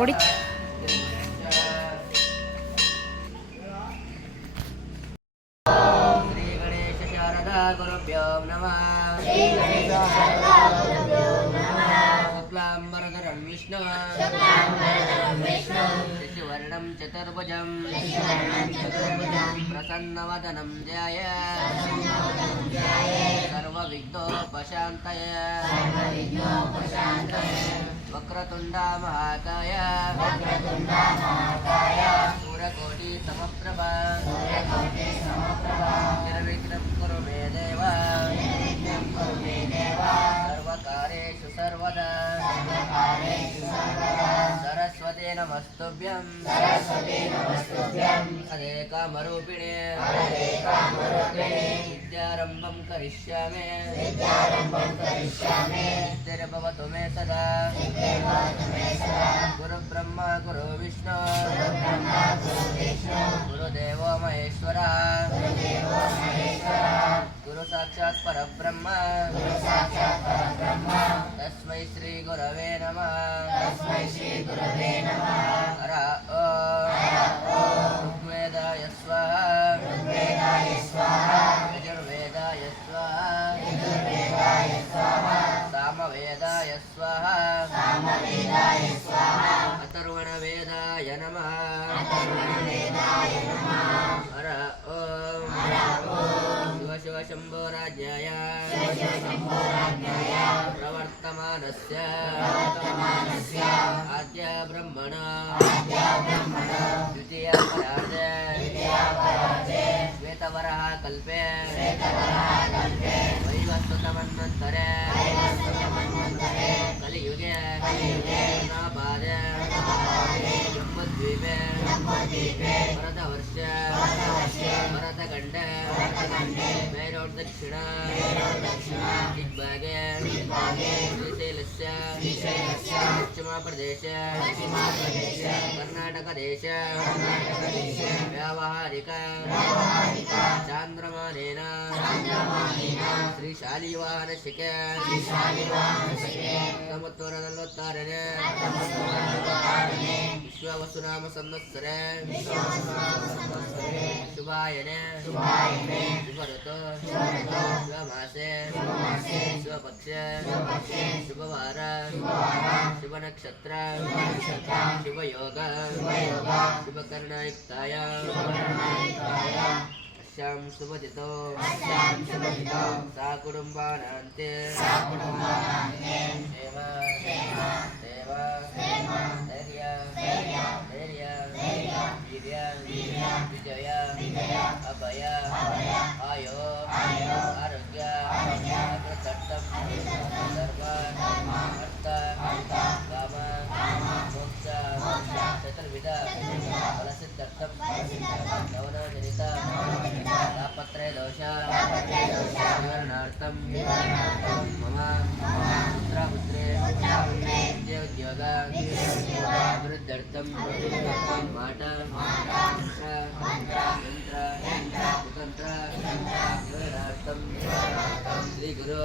ಓಡಿ ಶ್ರೀ ಗಣೇಶ ಶಾರದಾ ಗುರುಭ್ಯೋ ನಮಃ. ಶುಕ್ಲಾಂಬರಧರಂ ವಿಷ್ಣು ಶಶಿವರ್ಣಂ ಚತುರ್ಭುಜಂ ಪ್ರಸನ್ನವದನಂ ಧ್ಯಾಯೇತ್ ಸರ್ವವಿಘ್ನೋಪಶಾಂತಯೇ ವಕ್ರತುಂಡ ಮಹಾಕಾಯ ಸೂರ್ಯಕೋಟಿ ಸಮಪ್ರಭ ನಿರ್ವಿಘ್ನಂ ಕುರು ಮೇ ದೇವ ಸರ್ವಕಾರ್ಯೇಷು ಸರ್ವದಾ सरस्वती नमस्तुभ्यं हरे कामरूपिणे विद्यारम्भं करिष्यामि सिद्धिर्भवतु मे सदा गुरुब्रह्मा गुरुविष्णु गुरुदेवो महेश्वरः गुरु साक्षात् परब्रह्म तस्मै श्री गुरवे नमः. हर ओम् ऋग्वेदाय स्वाहा यजुर्वेदाय स्वाहा सामवेदाय स्वाहा अथर्वणवेदाय नमः. हर ओम् शिव शम्भो राज्ञाय प्रवर्तमानस्य आद्य ब्रह्मण द्वितीय परार्धे श्वेतवरः कल्पे वैवस्वतमन्वन्तरे कलियुगे नापादे जम्बुद्वीपे भरतवर्षे भरतखण्डे मेरोड दक्षिण दिग्भागे श्रीशैलस्य पश्चिमप्रदेशे कर्नाटकदेशे व्यावहारिक चान्द्रमानेन श्रीशालिवाहनशिके समुत्तर 46ನೇ विश्ववसुनाम संवत्सरे शुभायने शुभऋतु शुभमासे शुभपक्षे शुभवार शुभनक्षत्र शुभयोग शुभकर्णयुक्ताय श्याम शुभजितो सा कुटुम्बानान्ते देव देव धैर्य वीर्य विजय अभय आयो आरोग्य अमृतत्वं सर्व अर्थ काम मोक्ष चतुर्विध फलसिद्धर्थं नवनजनित तापत्रय दोष निवारणार्थं मम पुत्रपुत्रे विद्योद्योग अभिवृद्ध्यर्थं पाठ यंत्र कुतंत्र निवारणार्थं श्री गुरु